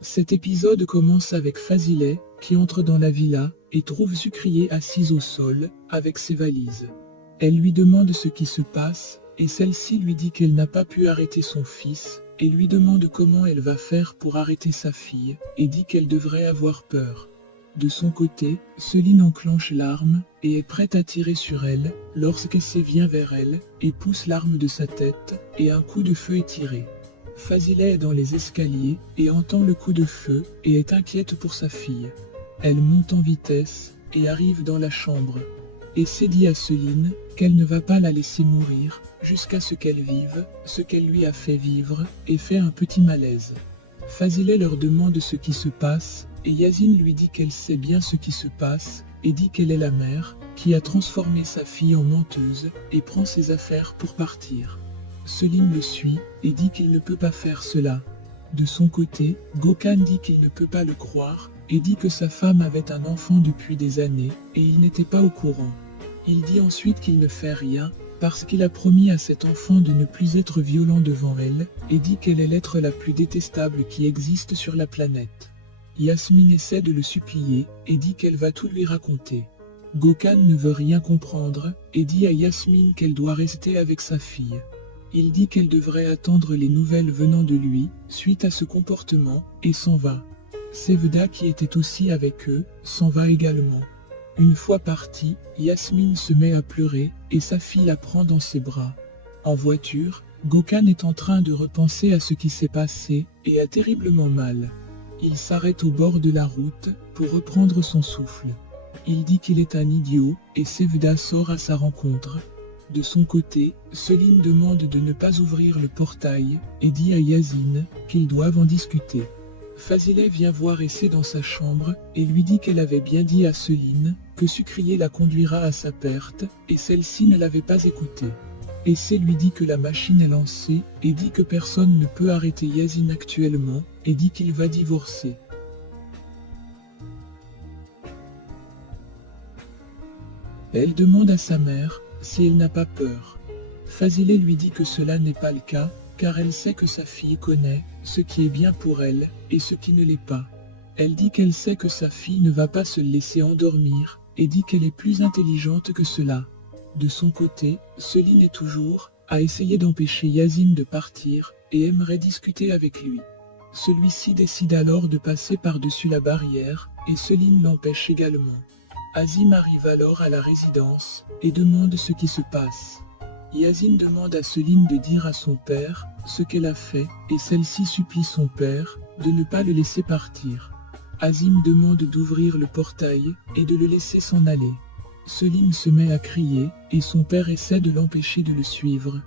Cet épisode commence avec Fazileh, qui entre dans la villa, et trouve Sucrier assise au sol, avec ses valises. Elle lui demande ce qui se passe, et celle-ci lui dit qu'elle n'a pas pu arrêter son fils, et lui demande comment elle va faire pour arrêter sa fille, et dit qu'elle devrait avoir peur. De son côté, Céline enclenche l'arme, et est prête à tirer sur elle, lorsqu'Essé vient vers elle, et pousse l'arme de sa tête, et un coup de feu est tiré. Fazileh est dans les escaliers, et entend le coup de feu, et est inquiète pour sa fille. Elle monte en vitesse, et arrive dans la chambre. Essé dit à Céline qu'elle ne va pas la laisser mourir, jusqu'à ce qu'elle vive, ce qu'elle lui a fait vivre, et fait un petit malaise. Fazileh leur demande ce qui se passe, et Yazine lui dit qu'elle sait bien ce qui se passe, et dit qu'elle est la mère, qui a transformé sa fille en menteuse, et prend ses affaires pour partir. Céline le suit, et dit qu'il ne peut pas faire cela. De son côté, Gökhan dit qu'il ne peut pas le croire, et dit que sa femme avait un enfant depuis des années, et il n'était pas au courant. Il dit ensuite qu'il ne fait rien, parce qu'il a promis à cet enfant de ne plus être violent devant elle, et dit qu'elle est l'être la plus détestable qui existe sur la planète. Yasmine essaie de le supplier, et dit qu'elle va tout lui raconter. Gökhan ne veut rien comprendre, et dit à Yasmine qu'elle doit rester avec sa fille. Il dit qu'elle devrait attendre les nouvelles venant de lui, suite à ce comportement, et s'en va. Sevda, qui était aussi avec eux, s'en va également. Une fois partie, Yasmine se met à pleurer, et sa fille la prend dans ses bras. En voiture, Gökhan est en train de repenser à ce qui s'est passé, et a terriblement mal. Il s'arrête au bord de la route, pour reprendre son souffle. Il dit qu'il est un idiot, et Sevda sort à sa rencontre. De son côté, Céline demande de ne pas ouvrir le portail, et dit à Yazine qu'ils doivent en discuter. Fazileh vient voir Essé dans sa chambre, et lui dit qu'elle avait bien dit à Céline que Sucrier la conduira à sa perte, et celle-ci ne l'avait pas écouté. Essé lui dit que la machine est lancée, et dit que personne ne peut arrêter Yazine actuellement, et dit qu'il va divorcer. Elle demande à sa mère si elle n'a pas peur. Fazileh lui dit que cela n'est pas le cas, car elle sait que sa fille connaît ce qui est bien pour elle et ce qui ne l'est pas. Elle dit qu'elle sait que sa fille ne va pas se laisser endormir, et dit qu'elle est plus intelligente que cela. De son côté, Céline est toujours à essayer d'empêcher Yazine de partir, et aimerait discuter avec lui. Celui-ci décide alors de passer par-dessus la barrière, et Céline l'empêche également. Azim arrive alors à la résidence, et demande ce qui se passe. Yazine demande à Céline de dire à son père ce qu'elle a fait, et celle-ci supplie son père de ne pas le laisser partir. Azim demande d'ouvrir le portail, et de le laisser s'en aller. Céline se met à crier, et son père essaie de l'empêcher de le suivre.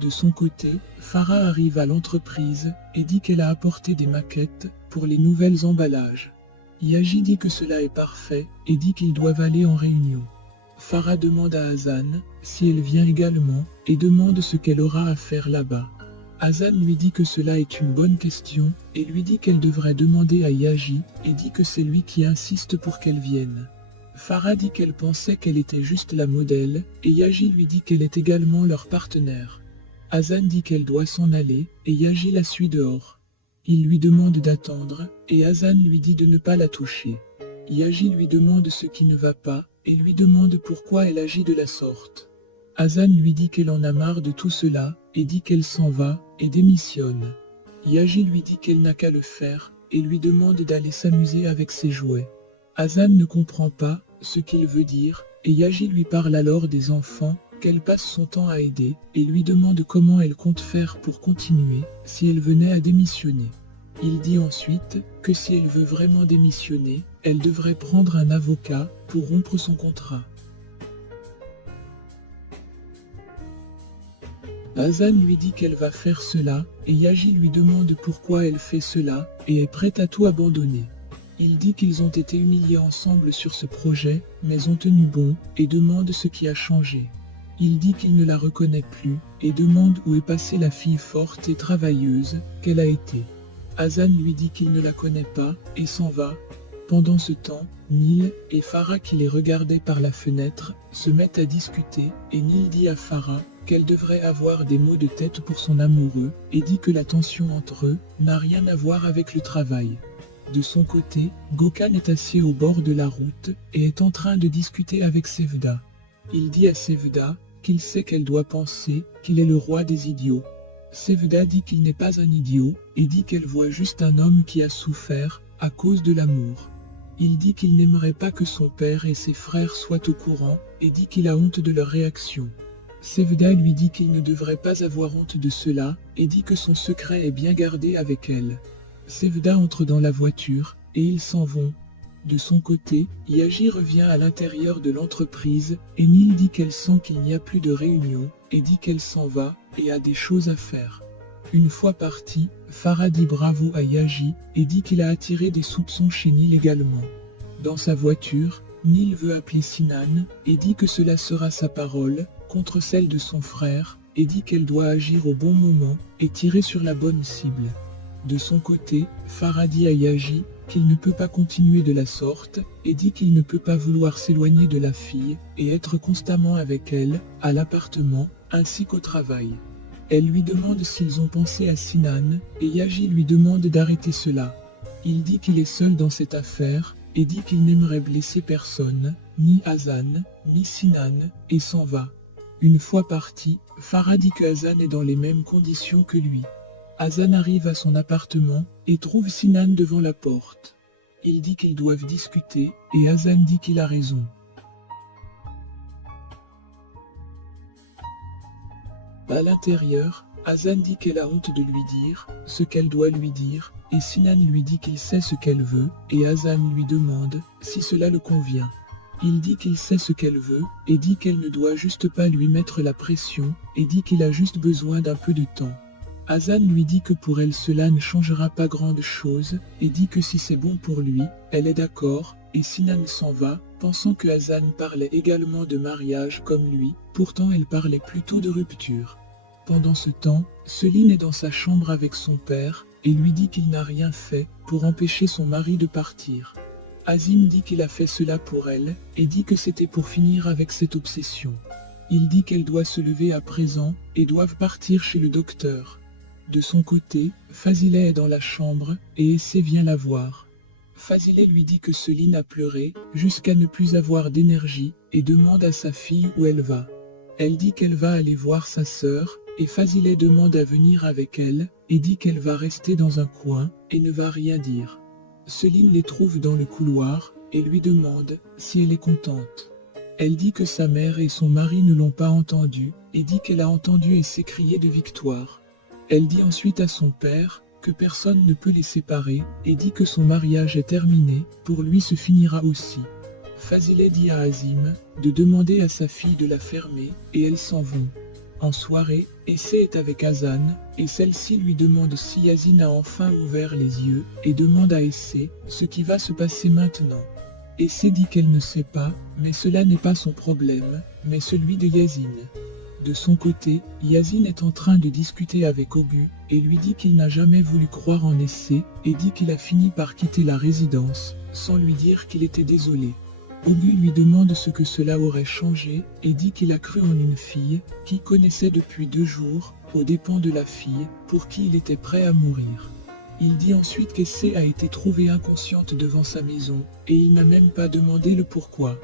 De son côté, Farah arrive à l'entreprise, et dit qu'elle a apporté des maquettes pour les nouvelles emballages. Yaji dit que cela est parfait, et dit qu'ils doivent aller en réunion. Farah demande à Hazan si elle vient également, et demande ce qu'elle aura à faire là-bas. Hazan lui dit que cela est une bonne question, et lui dit qu'elle devrait demander à Yaji, et dit que c'est lui qui insiste pour qu'elle vienne. Farah dit qu'elle pensait qu'elle était juste la modèle, et Yaji lui dit qu'elle est également leur partenaire. Hazan dit qu'elle doit s'en aller, et Yaji la suit dehors. Il lui demande d'attendre, et Hazan lui dit de ne pas la toucher. Yaji lui demande ce qui ne va pas, et lui demande pourquoi elle agit de la sorte. Hazan lui dit qu'elle en a marre de tout cela, et dit qu'elle s'en va, et démissionne. Yaji lui dit qu'elle n'a qu'à le faire, et lui demande d'aller s'amuser avec ses jouets. Hazan ne comprend pas ce qu'il veut dire, et Yaji lui parle alors des enfants qu'elle passe son temps à aider, et lui demande comment elle compte faire pour continuer, si elle venait à démissionner. Il dit ensuite que si elle veut vraiment démissionner, elle devrait prendre un avocat pour rompre son contrat. Hazan lui dit qu'elle va faire cela, et Yaji lui demande pourquoi elle fait cela, et est prête à tout abandonner. Il dit qu'ils ont été humiliés ensemble sur ce projet, mais ont tenu bon, et demande ce qui a changé. Il dit qu'il ne la reconnaît plus, et demande où est passée la fille forte et travailleuse qu'elle a été. Hazan lui dit qu'il ne la connaît pas, et s'en va. Pendant ce temps, Nil et Farah qui les regardaient par la fenêtre, se mettent à discuter, et Nil dit à Farah qu'elle devrait avoir des maux de tête pour son amoureux, et dit que la tension entre eux n'a rien à voir avec le travail. De son côté, Gökhan est assis au bord de la route et est en train de discuter avec Sevda. Il dit à Sevda qu'il sait qu'elle doit penser qu'il est le roi des idiots. Sevda dit qu'il n'est pas un idiot et dit qu'elle voit juste un homme qui a souffert à cause de l'amour. Il dit qu'il n'aimerait pas que son père et ses frères soient au courant et dit qu'il a honte de leur réaction. Sevda lui dit qu'il ne devrait pas avoir honte de cela et dit que son secret est bien gardé avec elle. Sevda entre dans la voiture et ils s'en vont. De son côté, Yagi revient à l'intérieur de l'entreprise et Nil dit qu'elle sent qu'il n'y a plus de réunion et dit qu'elle s'en va et a des choses à faire. Une fois parti, Farah dit bravo à Yagi et dit qu'il a attiré des soupçons chez Nil également. Dans sa voiture, Nil veut appeler Sinan et dit que cela sera sa parole contre celle de son frère et dit qu'elle doit agir au bon moment et tirer sur la bonne cible. De son côté, Farah dit à Yagi qu'il ne peut pas continuer de la sorte et dit qu'il ne peut pas vouloir s'éloigner de la fille et être constamment avec elle, à l'appartement, ainsi qu'au travail. Elle lui demande s'ils ont pensé à Sinan et Yagi lui demande d'arrêter cela. Il dit qu'il est seul dans cette affaire et dit qu'il n'aimerait blesser personne, ni Hazan, ni Sinan, et s'en va. Une fois parti, Farah dit que Hazan est dans les mêmes conditions que lui. Hazan arrive à son appartement et trouve Sinan devant la porte. Il dit qu'ils doivent discuter et Hazan dit qu'il a raison. À l'intérieur, Hazan dit qu'elle a honte de lui dire ce qu'elle doit lui dire et Sinan lui dit qu'il sait ce qu'elle veut et Hazan lui demande si cela le convient. Il dit qu'il sait ce qu'elle veut et dit qu'elle ne doit juste pas lui mettre la pression et dit qu'il a juste besoin d'un peu de temps. Hazan lui dit que pour elle cela ne changera pas grande chose et dit que si c'est bon pour lui, elle est d'accord et Sinan s'en va, pensant que Hazan parlait également de mariage comme lui, pourtant elle parlait plutôt de rupture. Pendant ce temps, Seline est dans sa chambre avec son père et lui dit qu'il n'a rien fait pour empêcher son mari de partir. Azim dit qu'il a fait cela pour elle et dit que c'était pour finir avec cette obsession. Il dit qu'elle doit se lever à présent et doivent partir chez le docteur. De son côté, Fazileh est dans la chambre et Essay vient la voir. Fazileh lui dit que Seline a pleuré jusqu'à ne plus avoir d'énergie et demande à sa fille où elle va. Elle dit qu'elle va aller voir sa sœur et Fazileh demande à venir avec elle et dit qu'elle va rester dans un coin et ne va rien dire. Seline les trouve dans le couloir et lui demande si elle est contente. Elle dit que sa mère et son mari ne l'ont pas entendue et dit qu'elle a entendu Essay crier de victoire. Elle dit ensuite à son père que personne ne peut les séparer et dit que son mariage est terminé, pour lui se finira aussi. Fazileh dit à Azim de demander à sa fille de la fermer et elles s'en vont. En soirée, Essay est avec Hazan et celle-ci lui demande si Yazin a enfin ouvert les yeux et demande à Essay ce qui va se passer maintenant. Essay dit qu'elle ne sait pas, mais cela n'est pas son problème, mais celui de Yazin. De son côté, Yazin est en train de discuter avec Ogu et lui dit qu'il n'a jamais voulu croire en Essay et dit qu'il a fini par quitter la résidence, sans lui dire qu'il était désolé. Ogu lui demande ce que cela aurait changé et dit qu'il a cru en une fille qu'il connaissait depuis 2 jours, aux dépens de la fille, pour qui il était prêt à mourir. Il dit ensuite qu'Essay a été trouvée inconsciente devant sa maison et il n'a même pas demandé le pourquoi.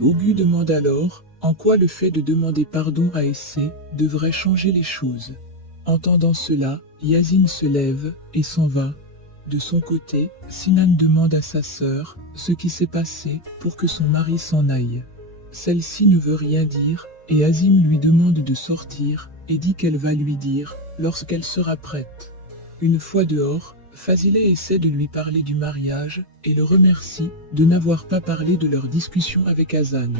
Ogu demande alors en quoi le fait de demander pardon à Essay devrait changer les choses. Entendant cela, Yazin se lève et s'en va. De son côté, Sinan demande à sa sœur ce qui s'est passé pour que son mari s'en aille. Celle-ci ne veut rien dire et Azim lui demande de sortir et dit qu'elle va lui dire lorsqu'elle sera prête. Une fois dehors, Fazileh essaie de lui parler du mariage et le remercie de n'avoir pas parlé de leur discussion avec Hazan.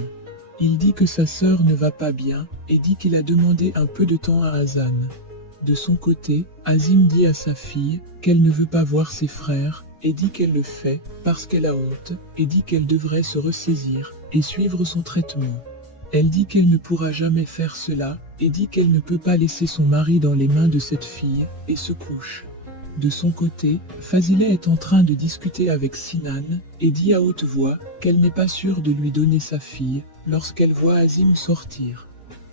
Il dit que sa sœur ne va pas bien et dit qu'il a demandé un peu de temps à Hazan. De son côté, Azim dit à sa fille qu'elle ne veut pas voir ses frères et dit qu'elle le fait parce qu'elle a honte et dit qu'elle devrait se ressaisir et suivre son traitement. Elle dit qu'elle ne pourra jamais faire cela et dit qu'elle ne peut pas laisser son mari dans les mains de cette fille et se couche. De son côté, Fazileh est en train de discuter avec Sinan et dit à haute voix qu'elle n'est pas sûre de lui donner sa fille lorsqu'elle voit Azim sortir.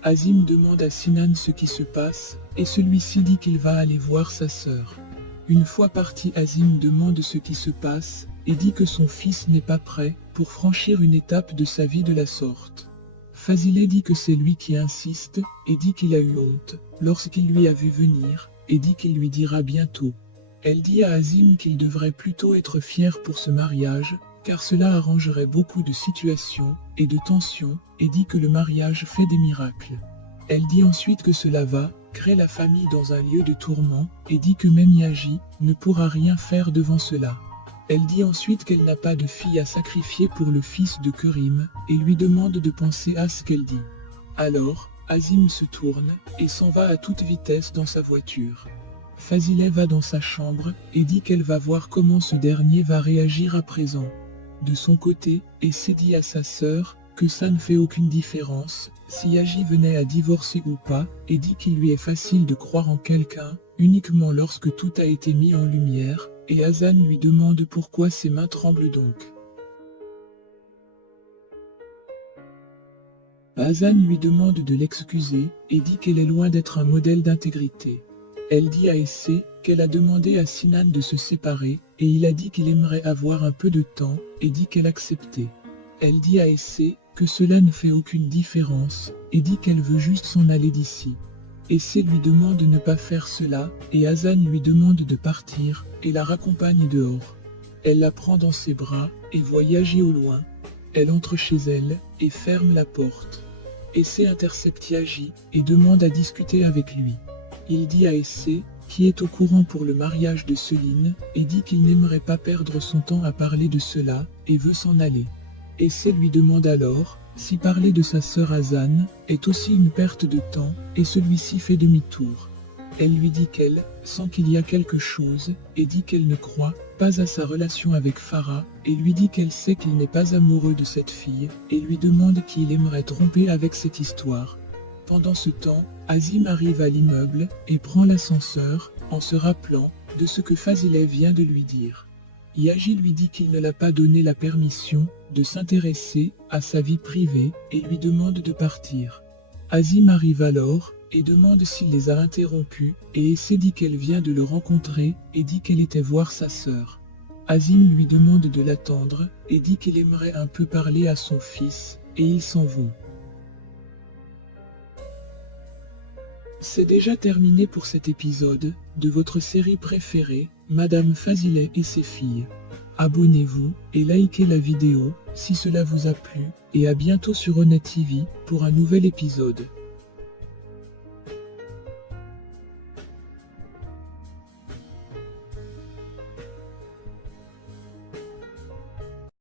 Azim demande à Sinan ce qui se passe, et celui-ci dit qu'il va aller voir sa sœur. Une fois parti, Azim demande ce qui se passe, et dit que son fils n'est pas prêt pour franchir une étape de sa vie de la sorte. Fazileh dit que c'est lui qui insiste, et dit qu'il a eu honte lorsqu'il lui a vu venir, et dit qu'il lui dira bientôt. Elle dit à Azim qu'il devrait plutôt être fier pour ce mariage, car cela arrangerait beaucoup de situations et de tensions, et dit que le mariage fait des miracles. Elle dit ensuite que cela va créer la famille dans un lieu de tourment, et dit que même Yaji ne pourra rien faire devant cela. Elle dit ensuite qu'elle n'a pas de fille à sacrifier pour le fils de Kerim, et lui demande de penser à ce qu'elle dit. Alors, Azim se tourne, et s'en va à toute vitesse dans sa voiture. Fazileh va dans sa chambre, et dit qu'elle va voir comment ce dernier va réagir à présent. De son côté, Essé dit à sa sœur que ça ne fait aucune différence si Yaji venait à divorcer ou pas, et dit qu'il lui est facile de croire en quelqu'un uniquement lorsque tout a été mis en lumière, et Hazan lui demande pourquoi ses mains tremblent donc. Hazan lui demande de l'excuser et dit qu'elle est loin d'être un modèle d'intégrité. Elle dit à Essé qu'elle a demandé à Sinan de se séparer, et il a dit qu'il aimerait avoir un peu de temps, et dit qu'elle acceptait. Elle dit à Essé que cela ne fait aucune différence, et dit qu'elle veut juste s'en aller d'ici. Essé lui demande de ne pas faire cela, et Hazan lui demande de partir, et la raccompagne dehors. Elle la prend dans ses bras, et voit Yaji au loin. Elle entre chez elle, et ferme la porte. Essé intercepte Yaji, et demande à discuter avec lui. Il dit à Essé, qui est au courant pour le mariage de Céline, et dit qu'il n'aimerait pas perdre son temps à parler de cela, et veut s'en aller. Essé lui demande alors si parler de sa sœur Hazan est aussi une perte de temps, et celui-ci fait demi-tour. Elle lui dit qu'elle sent qu'il y a quelque chose, et dit qu'elle ne croit pas à sa relation avec Farah, et lui dit qu'elle sait qu'il n'est pas amoureux de cette fille, et lui demande qu'il aimerait tromper avec cette histoire. Pendant ce temps, Azim arrive à l'immeuble et prend l'ascenseur en se rappelant de ce que Fazileh vient de lui dire. Yaji lui dit qu'il ne l'a pas donné la permission de s'intéresser à sa vie privée et lui demande de partir. Azim arrive alors et demande s'il les a interrompus, et Essé dit qu'elle vient de le rencontrer et dit qu'elle était voir sa sœur. Azim lui demande de l'attendre et dit qu'il aimerait un peu parler à son fils, et ils s'en vont. C'est déjà terminé pour cet épisode de votre série préférée, Madame Fazileh et ses filles. Abonnez-vous et likez la vidéo si cela vous a plu, et à bientôt sur Honnête TV pour un nouvel épisode.